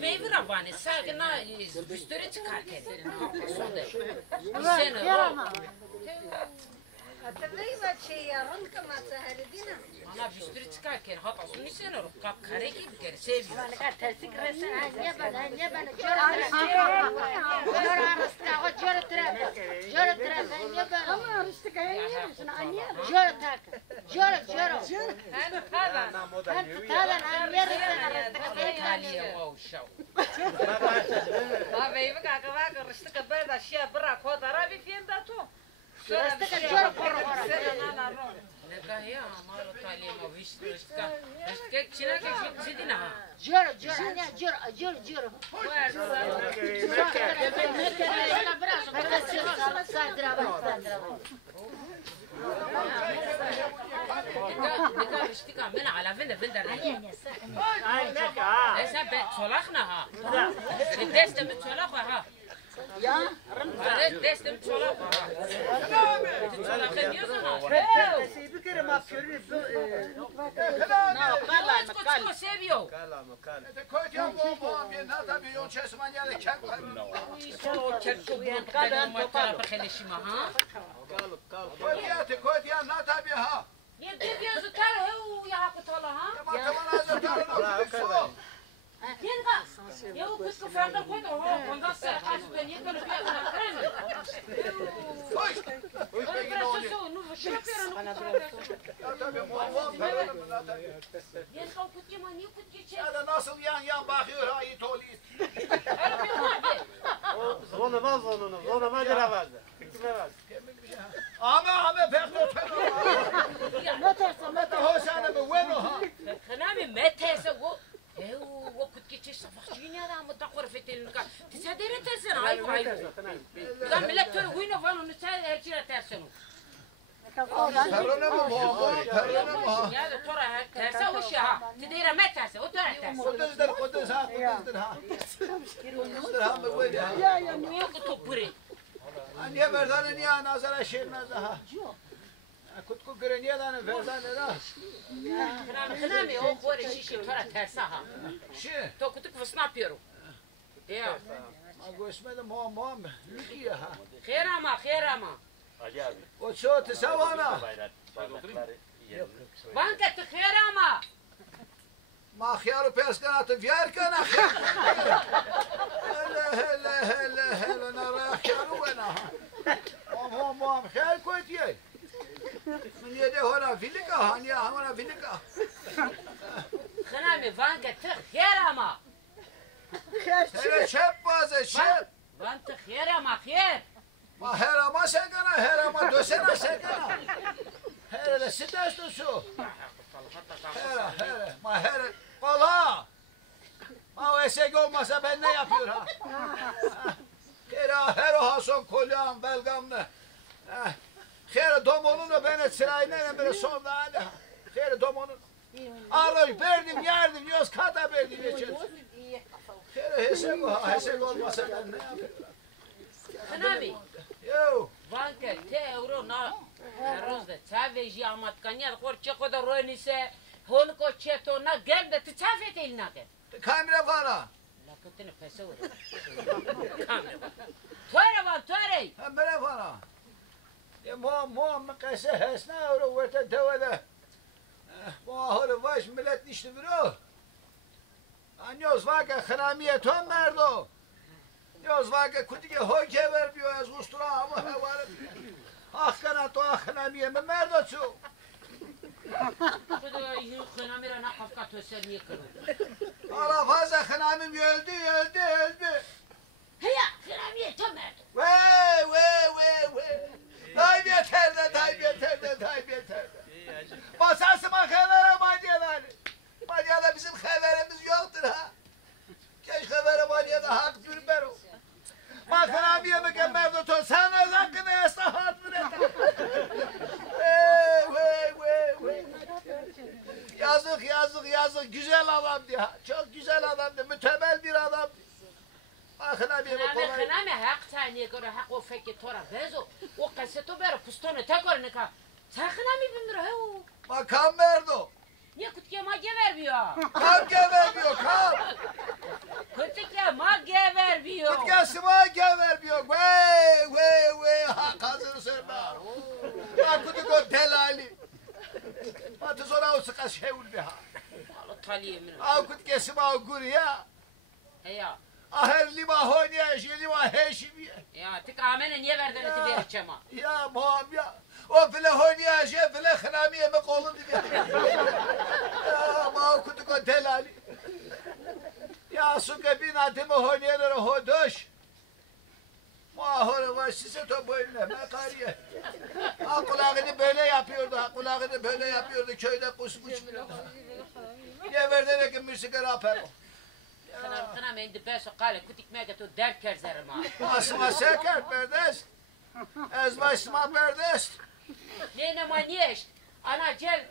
Meyve rabani, sargına üstüne çıkarken. Hatırlayın şey yarın kamatsa heredina. Ana üstüne çıkarken hatta sunu sen o kap kare gibi geri seviyor. Bana kadar tersik resim. Niye bana jör bana. Ama arıştık ayağını şuna anne. Jör tak. Jör. Hem tadan. Tadan anne İtalya o şov. Abi evi kakava karıştık böyle şey bırak o da bir film da tu. Arıştık jör koro. Ne kahya amaro İtalya mı viştir işte. İşte Çin'e geçip zidin ha. Jör anne jör. Dika viştika men ala vende Esa ben çolakna ha. Destem çolak ha. Ya, destem çolak ha. Çolak diyorsun ha. Bir kere mafyörünü Koçko seviyor. Koyacağım bu bir nata bir yol çesmen yani kem O çerço bu kadar matara bakılışma ha. Koyacağım nata bir ha. Ye diyorsun tar hu ya kutala ha. Yenga. Ya o kutku fanda koydu ha. Ondan sonra ben yeter bir kırın. Koş. Nasıl yan bakıyor ha it oğluyuz. Zonuma göre vardı. Ama pek noter. Hoşana mı bueno ha. Kınami metese bu. O kutki savaşçı ya da mı takır fetelin ka. Tisadere tersen ay. Da millet tör huyno falan onu sen elçire tersen. Perone mi bu? Ya da tora terse hoş ya. Tidere metese o tora terse. Kudüs ha. Kudüs ha mı böyle ha. Yok topuri. Niye verdane niye nazara şirmez ha. Kutku göre niye lan verdane da. Kınami o kore şişi tora terse ha. Şi. To kutuk vısna yapıyorum. Ya. Göçmedi muam. Lükiye ha. Khair ama. O çoğu tesavana. Banka te khair ama. Ma khyaru peskanatı vyer kana. Hele nara khyaru bana. Muam khair koytiye. Niye de hora filika hani hamana filika. Kınami banka te khair ama. Hele şep bazı şep. Banka khair ama khair. Ma herama sekana herama dösena sekana. Hele sites şu. Hele ma hele kola. Ma esek olmasa ben ne yapıyor ha? Her o hason kolyam belgam ne? Her domonunu beni sırayla böyle sonda hadi. Her domonunu. Arayı verdim yerdim yoz kata verdim geçen. Her hesek olmasa ben ne yapıyorum? Kınami. Yo. Banka te euro na rozde çaveji amat kanyar korçe koda roynise holko çeto na gerde te çafet elinake. Kamera bana. La kutene pesor. Kamera. Tuare. Kamera bana. Muam kese hesna euro verte tevede. Muahır baş millet nişti biro. Anyoz vaka khanamiye ton merdo. Yoz vaka kutige hoke vermiyor az ustura ama var. Akhana to khanamiye merdo çu. Kuda yu kınamira na kafka töser niye kırı. Ala fazla khanamim öldü. Heya kınamiye tömerdi. Ve. Dayım yeter. Basasıma khevere madiyalar. Madiyada bizim kheverimiz yoktur ha. Keşke khevere madiyada hak dürber o. Bakın abiye mükemmel doktor. Sen öz hakkını yaslahat mı ne? Yazık. Güzel adamdı ya. Çok güzel adamdı. Mütemel bir adam. Bakın abiye kolay. Kınami hak taniye göre hak o feki tora bezo. O kaseto bera pustone tekrar ne ka. Sakın mi bindir he o. Makam verdi. Niye kutkiye magye vermiyor? Kam gevermiyor kam. Kutkiye magye vermiyor. Kutkası var gevermiyor. Vey ha kazını sürme. Ya kutuko delali. Matı sonra o sıkas şevul bir ha. Allah taliye min. Av kutkası var guriya. He ya. Aher lima honya lima heşimiye. Ya tık amene niye verdin eti vereceğim ha? Ya muam ya. O bile honya bile hınamiye mi kolun diye. Ya ma kutuko delali. Ya suke binatımı honyaları hodoş. Mahore var size to böyle mekariye. Ha kulağını böyle yapıyordu, ha kulağını böyle yapıyordu köyde kusmuş biliyordu. Niye verdin ki müzikleri aper o? Kınam indi beso kale kutik mege tu dert kerzerim ha. Asma seker berdest. Ezma isma berdest. Ne maniyest? Ana gel.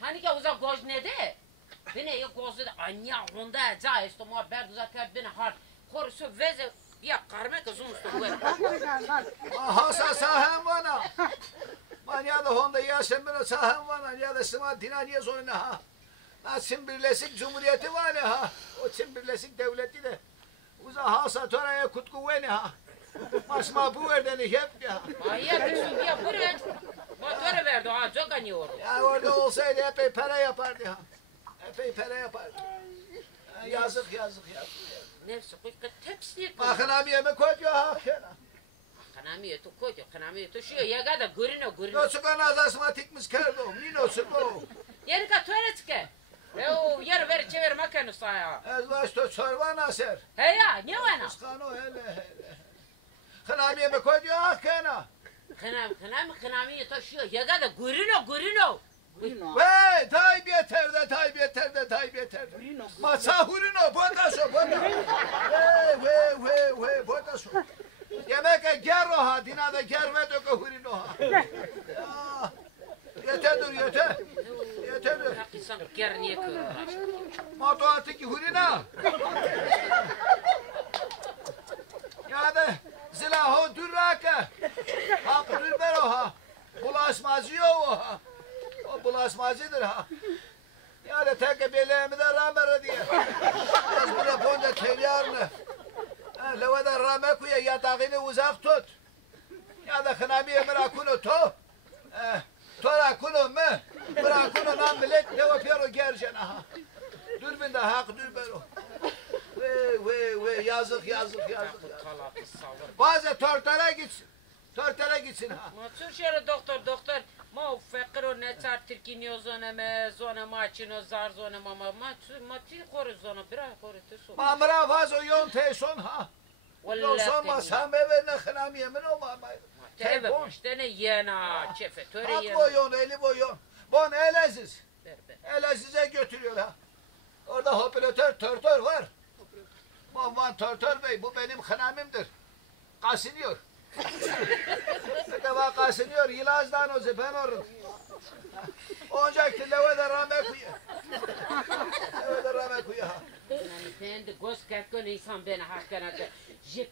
Hani ki uzak goz ne de? Bine ya gozda anya honda za esto ma berdu zaten bine hard. Korusu veze ya karme kızım usta böyle. Hasa sahem bana. Manya da honda ya sen bana sahem bana ya da sima dinaniye zoruna ha. Ha Çin Birleşik Cumhuriyeti var ya ha. O Çin Birleşik Devleti de. Uza hasa toraya kutku veni ha. Masma bu verdeni hep ya. Ayya kızım ya buraya. Motoru verdi ha çok anıyor. Ya orada olsaydı epey para yapardı ha. Epey para yapardı. Ha, yazık. Nefsi kuyka tepsi. Bakın abi yemek koyuyor ha. Kanamiye tu koydu. Kanamiye tu şu ya gada görünüyor. Nosuka nazasma tikmiş kerdo. Minosuko. Yeri ka tuvaletke. Yo yer ver çevir makanı saya. Ez to çorba naser. He ya ne wana? Skano hele. Kınam yemek koyuyor ha kena. Kanamiye tu şu ya gada görünüyor. Vey tayb yeter de. Masa hurino botaso. Vey botaso. Yemek ger o ha dinada ger ve döke hurino ha. Yeter. Hakisan ger niye kırmış? Mato atiki hurina. Ya da zilaho durraka. Hak dürbero ha. Bulaşmacı yok o ha. O bulaşmacıdır ha. Ya da tek beleğimi de ramere diye. Az bile ponda telyarını. Levada rame kuya yatağını uzak tut. Ya da kınamiye mırakunu to. Torakunu mu? Bırakunu nam bilek ne yapıyor gerçekten ha. Dürbünde hak dürbero. Vey yazık. Bazı tortara gitsin ha. Maçur şöyle doktor. Ma fakir o ne çar Türkiye zona maçino zar zona mama maçı koru zona bira koru tusu. Mamra vazo yon teson ha. Yon son masam evine kınam yemin o mama. Teve boşta ne yena çefe töre At yena. boyon eli boyon. Bon eleziz. Berber. Elezize götürüyor ha. Orada tortör var. Aman tortör bey bu benim kınamimdir. Kasınıyor. Bir defa kasınıyor yılazdan o zepen orun. Oncak levede rame kuya. Yani ben de göz kalkın insan beni hakkına da jip.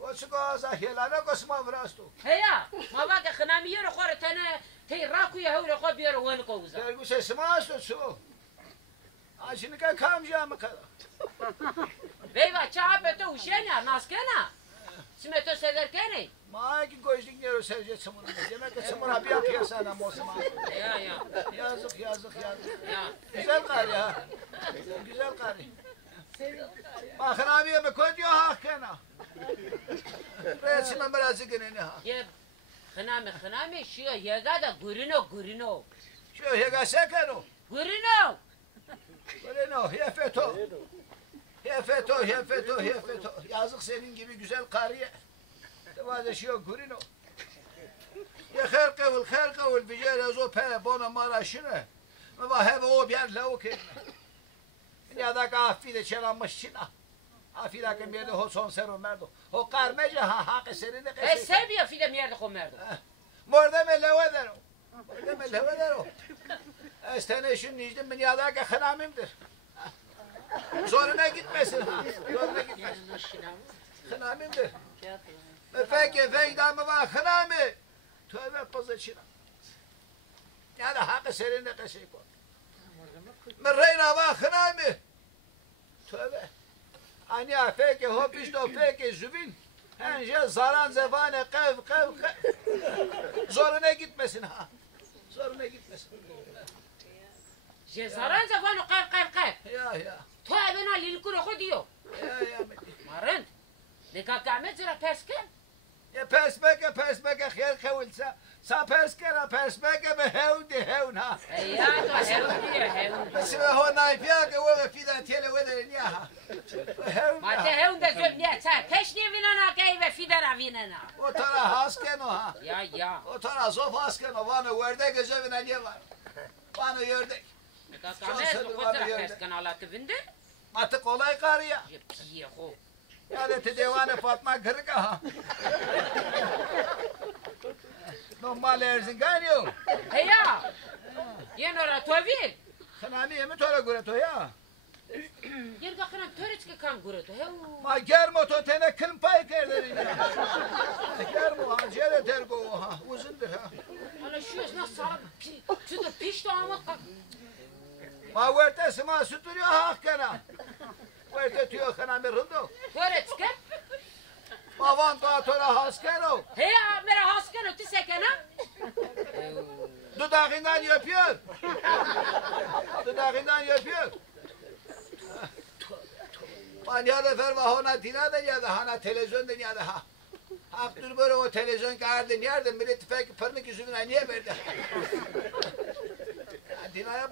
O çıkıyor zahiyelane kosma vrastu. Heya ma bak kınamı yürü koru tane tey rakuya hevle ko bir wen ko uza. Dergu sesma su. Aşinika kamja mı kadar. Beyva çabeto uşena naskena. Simeto severkene. Maki gözlük yero sevce çamurunu. Demek ki çamur abi yapıyor sana mosma. Ya. Yazık. Ya. Güzel kar ya. Güzel kar. Bakın abiye mi koyuyor hakkına. Resmen biraz gününü ha. Ye kınamı şu yaga da gurino. Şu hega seker o. Gurino. Gurino hefeto. Yazık senin gibi güzel kariye. Devade şu gurino. Ya kherkavul bijere zo pe bona maraşını. Ama hep o bir lavuk. Ya da kafile çelanmış çina. Afila que merde ho son sero merdo. Ho karmeja ha serine que. Sebia fide merde komerdo. Mordeme levadero. Estene şu nijdim ben ya da ki kınamimdir. Zoruna gitmesin. Kınamimdir. فکر دام و خنامه تو به پزشینا یعنی حق سرین قشی کن من رینا و خنامه تو به انیا فکر ها پیش تو فکر زبین هنجه زاران زبان قف زورونه gitmesin ha zoruna gitmesin جزاران زبانو قف ya تو ابنا لیلکو خود دیو ya مارند نگاه قامت زرا پس کن ya pesbeke خیر خولسا سا pesbeke به هون ha یا تو هون بس هو نايفياك هو في ذا تيلا وذا نياها ما ته هون ده زب نیا چا پش نیوینا کی و فیدر اویننا وترى هاسكنو ها یا وترى زوف هاسكنو وانا وردك جبنا نيوا وانا يردك نگاه قامت خود زرا پس کن حالات وینده ما تقولي قاريا یه پیه خو يعني تديوان فاطمه غرقه ها نورمال ارزنگانيو هيا یه نورا تو ویر خنامي متورا غرتو يا یه نگاه کنم تورچ که کام گره تو هو ما گرمو تو تنه کلم پای کردی گرمو ها جره ترگو ها وزنده ها حالا شو از نصارا چطور پیش تو آمد ما ورته سما ستوریو حق کنه ورته توی خنامي رندو تورچ که ما وان تو را هاس کنو هيا مرا هاس کنو تی سکنه Dudağından yapıyor. Dudağından yapıyor. Manyada ferma hona dinada ya da hana televizyon ya da ha. Haktır böyle o televizyon kağıdı nerede millet fek pırmık yüzüne niye verdi? Dinaya